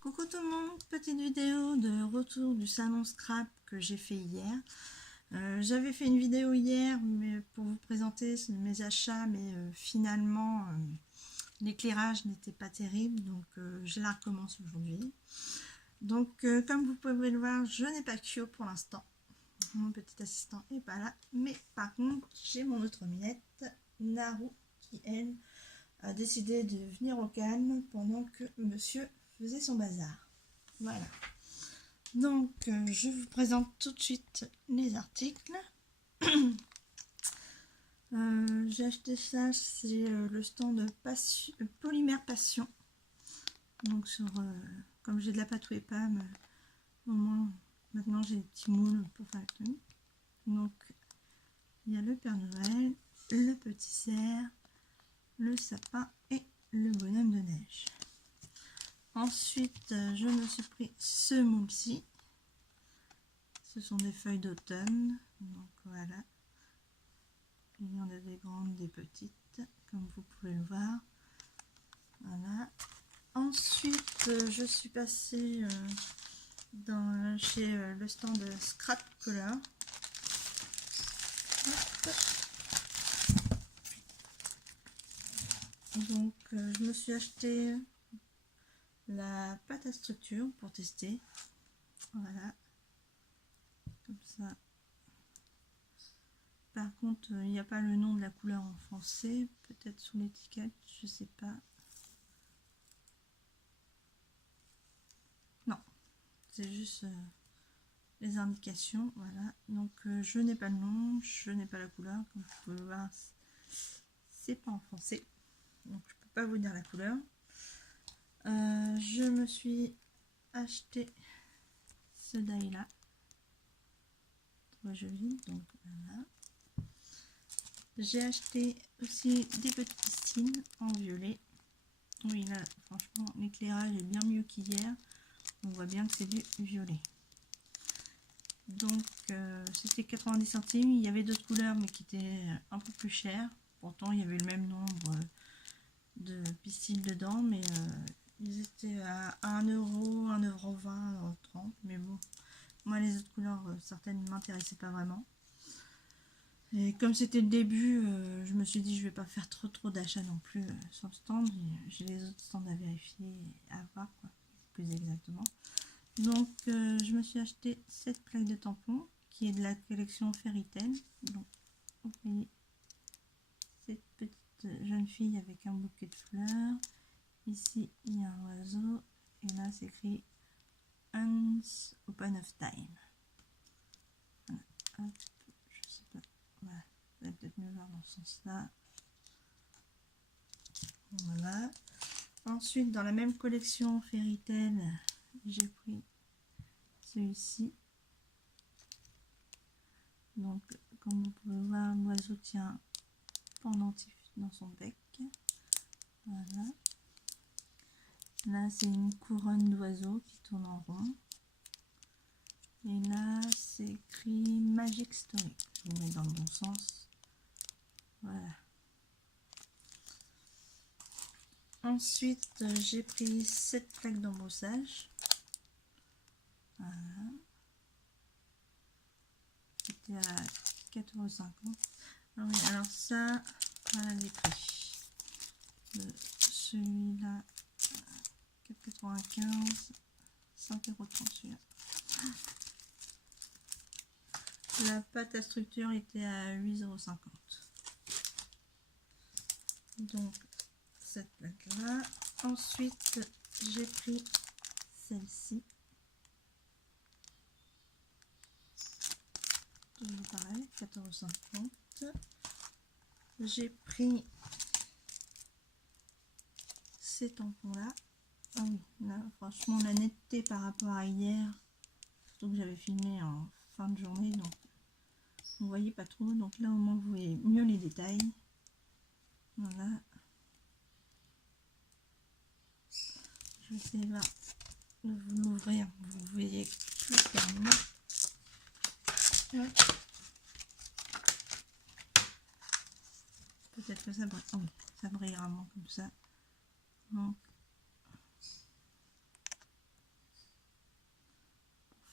Coucou tout le monde, petite vidéo de retour du salon scrap que j'ai fait hier. J'avais fait une vidéo hier mais pour vous présenter mes achats, mais finalement l'éclairage n'était pas terrible, donc je la recommence aujourd'hui. Donc comme vous pouvez le voir, je n'ai pas Kyo pour l'instant. Mon petit assistant est pas là, mais par contre j'ai mon autre minette, Naru, qui elle a décidé de venir au calme pendant que monsieur faisait son bazar. Voilà. Donc je vous présente tout de suite les articles. J'ai acheté ça, c'est le stand Polymère Passion. Donc sur comme j'ai de la pâte Webam, au moins maintenant j'ai des petits moules pour faire le tenue. Donc il y a le Père Noël, le petit cerf, le sapin et le bonhomme de neige. Ensuite, je me suis pris ce moule-ci. Ce sont des feuilles d'automne. Donc voilà. Il y en a des grandes, des petites, comme vous pouvez le voir. Voilà. Ensuite, je suis passée chez le stand Scrap Color. Donc, je me suis acheté la pâte à structure pour tester. Voilà. Comme ça. Par contre, il n'y a pas le nom de la couleur en français. Peut-être sous l'étiquette, je sais pas. Non, c'est juste les indications. Voilà. Donc, je n'ai pas le nom, je n'ai pas la couleur. Comme vous pouvez le voir, c'est pas en français. Donc, je peux pas vous dire la couleur. Je me suis acheté ce die là. Très joli. Donc, voilà. J'ai acheté aussi des petites piscines en violet. Oui, là, franchement, l'éclairage est bien mieux qu'hier. On voit bien que c'est du violet. Donc, c'était 90 centimes. Il y avait d'autres couleurs, mais qui étaient un peu plus chères. Pourtant, il y avait le même nombre de piscines dedans, mais ils étaient à 1 euro, 1,20 €, 1,30 €. Mais bon, moi, les autres couleurs, certaines ne m'intéressaient pas vraiment. Et comme c'était le début, je me suis dit je vais pas faire trop d'achats non plus sur le stand. J'ai les autres stands à vérifier et à voir, quoi, plus exactement. Donc je me suis acheté cette plaque de tampons qui est de la collection Fairy Tail. Donc vous voyez cette petite jeune fille avec un bouquet de fleurs. Ici il y a un oiseau et là c'est écrit Once Upon a Time. Voilà. Hop, je sais pas. Voilà, vous allez peut-être mieux voir dans ce sens-là. Voilà. Ensuite, dans la même collection Fairy Tail, j'ai pris celui-ci. Donc, comme vous pouvez voir, l'oiseau tient un pendentif dans son bec. Voilà. Là, c'est une couronne d'oiseaux qui tourne en rond. Et là, c'est écrit Magic Story. Je vais le mettre dans le bon sens. Voilà. Ensuite, j'ai pris cette plaque d'embossage. Voilà. C'était à 4,50 €. Ah oui, alors ça, voilà les prix. Celui-là, 4,95 €, 5,30 € celui-là. La pâte à structure était à 8,50 €. Donc, cette plaque-là. Ensuite, j'ai pris celle-ci. Toujours pareil, 14,50 €. J'ai pris ces tampons-là. Ah oui, là, franchement, la netteté par rapport à hier, surtout que j'avais filmé en fin de journée, donc vous voyez pas trop. Donc là, au moins, vous voyez mieux les détails. Voilà. Je vais essayer là de vous l'ouvrir. Vous voyez plus clairement. Peut-être que ça brille. Oh oui, ça brillera moins comme ça. Donc,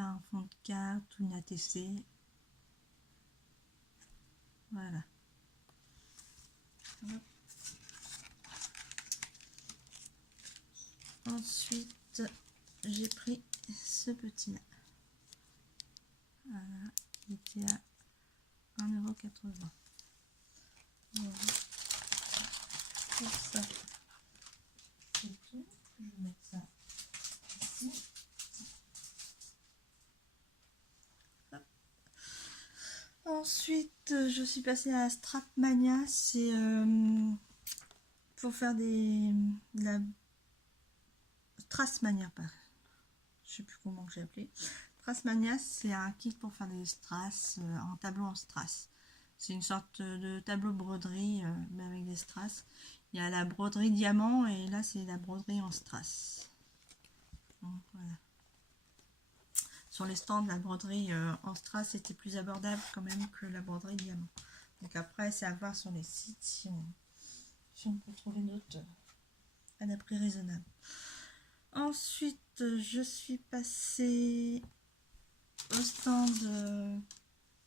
faire un fond de carte ou une ATC. Voilà. Ensuite, j'ai pris ce petit là. Voilà, il était à 1,80 €. Voilà. Pour ça, c'est tout. Je vais mettre ça ici. Hop. Ensuite, je suis passée à Strapmania. C'est pour faire de la Strassmania, pas. Je sais plus comment j'ai appelé. Strassmania, c'est un kit pour faire des strass, un tableau en strass. C'est une sorte de tableau broderie, mais avec des strass. Il y a la broderie diamant et là c'est la broderie en strass. Donc, voilà. Sur les stands, la broderie en strass était plus abordable quand même que la broderie diamant. Donc après, c'est à voir sur les sites si on peut trouver d'autres à un prix raisonnable. Ensuite, je suis passée au stand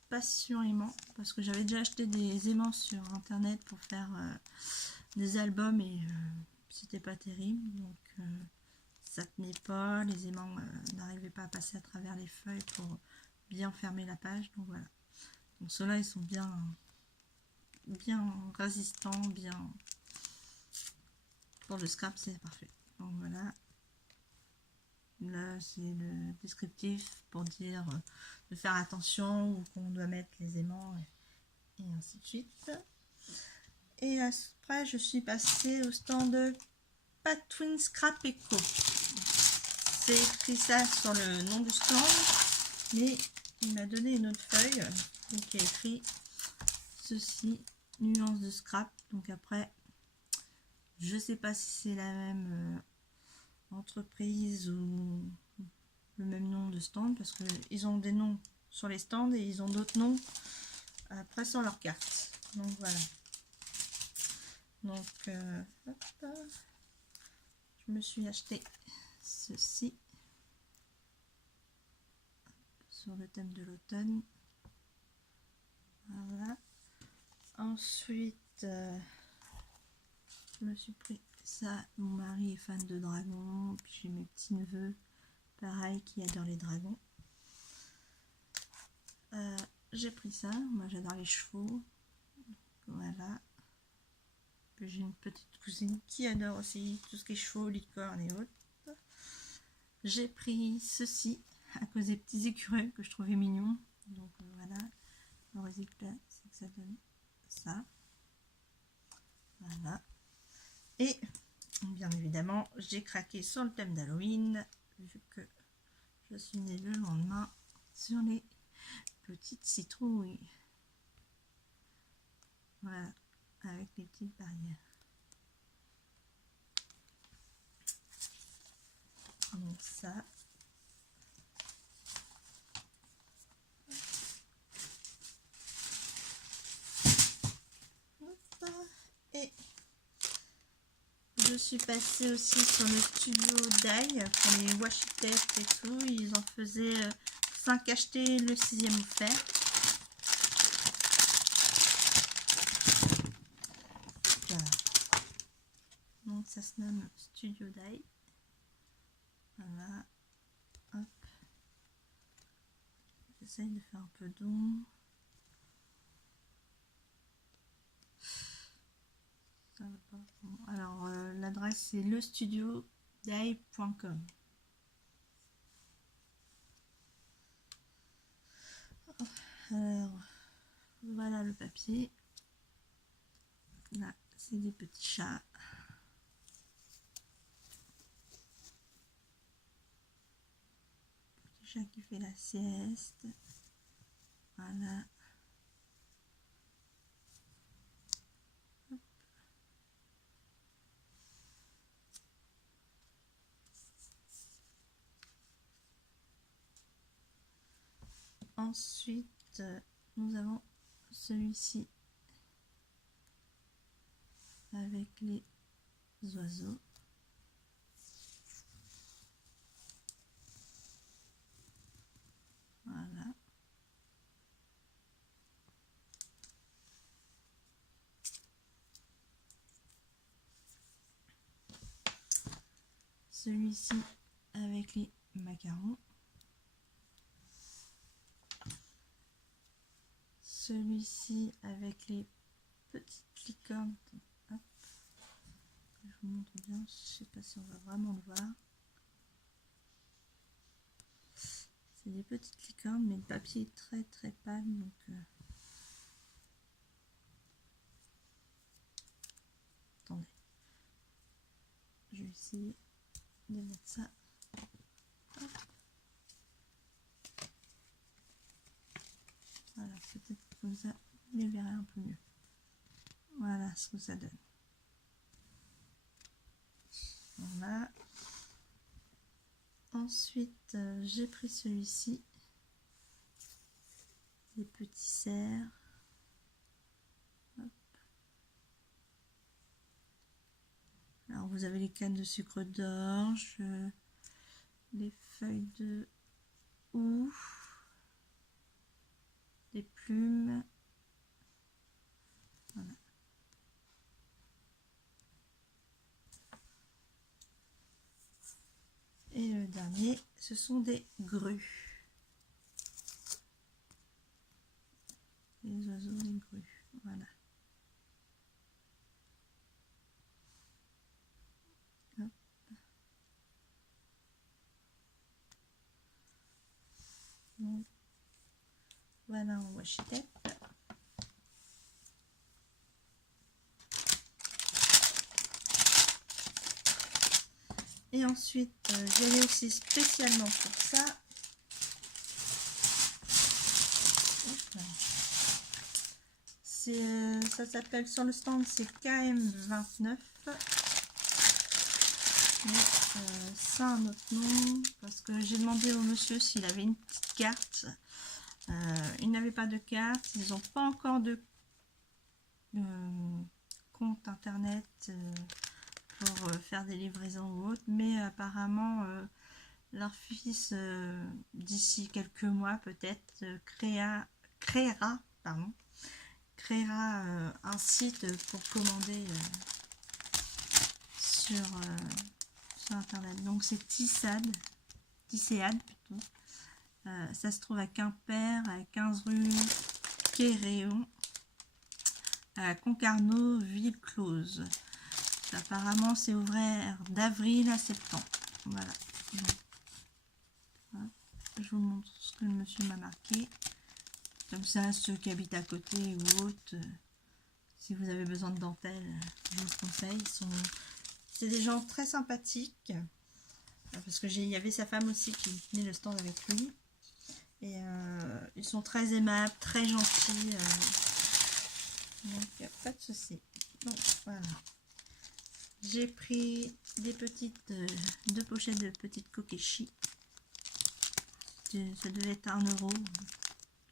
Passion Aimant parce que j'avais déjà acheté des aimants sur internet pour faire des albums et c'était pas terrible, donc ça tenait pas, les aimants n'arrivaient pas à passer à travers les feuilles pour bien fermer la page, donc voilà. Donc ceux-là ils sont bien résistants, bien pour le scrap, c'est parfait. Donc voilà. Là, c'est le descriptif pour dire de faire attention où qu'on doit mettre les aimants et ainsi de suite. Et après, je suis passée au stand Patwin Scrap Eco. C'est écrit ça sur le nom du stand, mais il m'a donné une autre feuille qui a écrit ceci, nuance de scrap. Donc après, je sais pas si c'est la même entreprise ou le même nom de stand parce que ils ont des noms sur les stands et ils ont d'autres noms après sur leur carte. Donc voilà. Donc hop, je me suis acheté ceci sur le thème de l'automne. Voilà. Ensuite, je me suis pris ça. Mon mari est fan de dragons. Puis j'ai mes petits neveux, pareil, qui adorent les dragons. J'ai pris ça. Moi, j'adore les chevaux. Voilà. Puis j'ai une petite cousine qui adore aussi tout ce qui est chevaux, licornes et autres. J'ai pris ceci à cause des petits écureuils que je trouvais mignons. Donc voilà. Le résultat, c'est que ça donne ça. Voilà. Et bien évidemment, j'ai craqué sur le thème d'Halloween, vu que je suis née le lendemain, sur les petites citrouilles. Voilà, avec les petites barrières. Donc ça. Et je suis passée aussi sur le studio Dai pour les washi tape et tout. Ils en faisaient 5 achetés, le 6e offert. Voilà. Donc ça se nomme Studio Dai. Voilà. Hop. J'essaye de faire un peu d'ombre. Alors l'adresse c'est lestudiodai.com. Alors voilà le papier. Là c'est des petits chats. Petit chat qui fait la sieste. Voilà. Ensuite, nous avons celui-ci avec les oiseaux. celui-ci avec les macarons, celui-ci avec les petites licornes. Hop. Je vous montre bien, je sais pas si on va vraiment le voir. C'est des petites licornes, mais le papier est très très pâle, donc attendez, je vais essayer de mettre ça. Hop. Voilà, peut-être comme ça, vous les verrez un peu mieux. Voilà ce que ça donne. Voilà. Ensuite, j'ai pris celui-ci, les petits cerfs. Hop. Alors vous avez les cannes de sucre d'orge, les feuilles de houx, les plumes. Voilà. Et le dernier, ce sont des grues. Les oiseaux, les grues. Voilà. Hop. Donc, voilà en washi tape. Et ensuite, j'avais aussi spécialement pour ça. Ça s'appelle sur le stand, c'est KM29. Mais ça a un autre nom parce que j'ai demandé au monsieur s'il avait une petite carte. Il n'avait pas de carte, ils n'ont pas encore de compte internet pour faire des livraisons ou autre, mais apparemment leur fils d'ici quelques mois peut-être créera un site pour commander sur internet. Donc c'est Tisséad plutôt. Ça se trouve à Quimper, à 15 rue Quéréon, à Concarneau, Villeclose. Apparemment c'est ouvert d'avril à septembre. Voilà. Je vous montre ce que le monsieur m'a marqué. Comme ça, ceux qui habitent à côté ou autres, si vous avez besoin de dentelle, je vous conseille. C'est des gens très sympathiques. Parce que il y avait sa femme aussi qui tenait le stand avec lui. Et ils sont très aimables, très gentils. Donc, il n'y a pas de souci. Donc, voilà. J'ai pris des petites, deux pochettes de petites kokeshi. Ça devait être 1 euro. De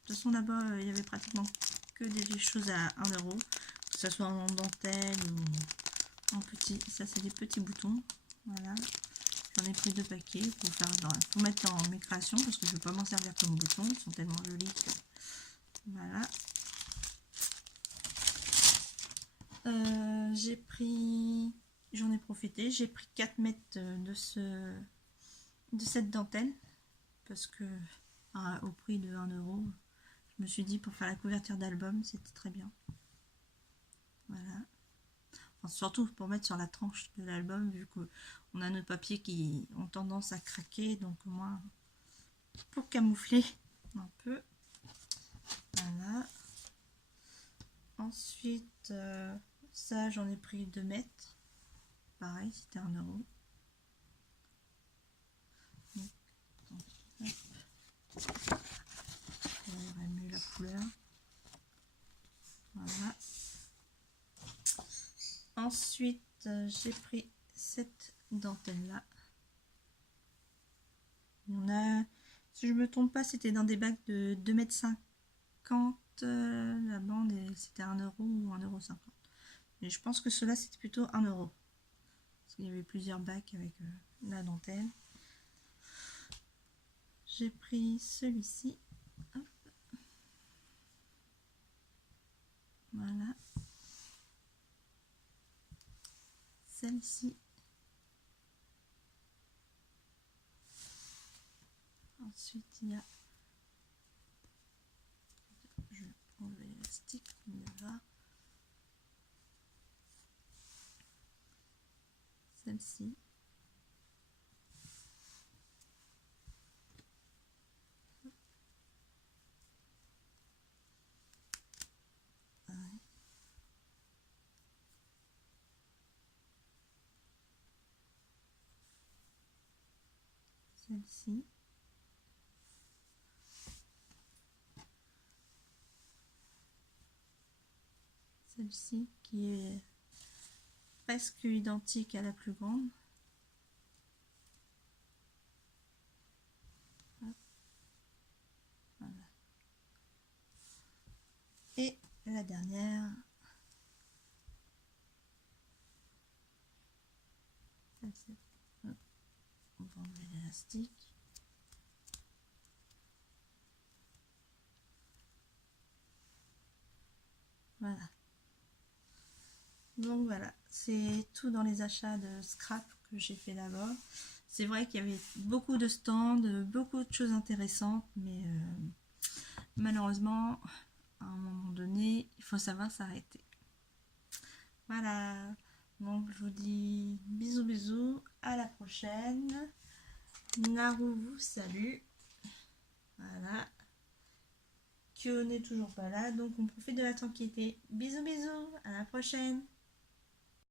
toute façon, là-bas, il y avait pratiquement que des choses à 1 euro. Que ce soit en dentelle ou en petit. Ça, c'est des petits boutons. Voilà. J'en ai pris 2 paquets pour mettre dans mes créations parce que je ne vais pas m'en servir comme boutons. Ils sont tellement jolis que... Voilà. J'en ai profité. J'ai pris 4 mètres de cette dentelle. Parce que au prix de 1 euro, je me suis dit pour faire la couverture d'album, c'était très bien. Voilà. Enfin, surtout pour mettre sur la tranche de l'album, vu qu'on a nos papiers qui ont tendance à craquer, donc au moins pour camoufler un peu. Voilà. Ensuite, ça j'en ai pris 2 mètres. Pareil, c'était 1 euro. Donc, on verra mieux la couleur. Voilà. Ensuite, j'ai pris cette dentelle là. On a, si je me trompe pas, c'était dans des bacs de 2,50 m. La bande, c'était 1 euro ou 1,50 €. Mais je pense que cela c'était plutôt 1 euro. Parce qu'il y avait plusieurs bacs avec la dentelle. J'ai pris celui-ci. Voilà. Celle-ci. Ensuite, il y a... Je vais enlever l'élastique, on y va. Celle-ci. Celle-ci. Celle-ci qui est presque identique à la plus grande. Voilà. Et la dernière. On va enlever l'élastique. Voilà. Donc voilà, c'est tout dans les achats de scrap que j'ai fait là-bas. C'est vrai qu'il y avait beaucoup de stands, beaucoup de choses intéressantes, mais malheureusement, à un moment donné, il faut savoir s'arrêter. Voilà, donc je vous dis bisous bisous, à la prochaine. Naru vous salue. Voilà. Kyo n'est toujours pas là, donc on profite de la tranquillité. Bisous bisous, à la prochaine.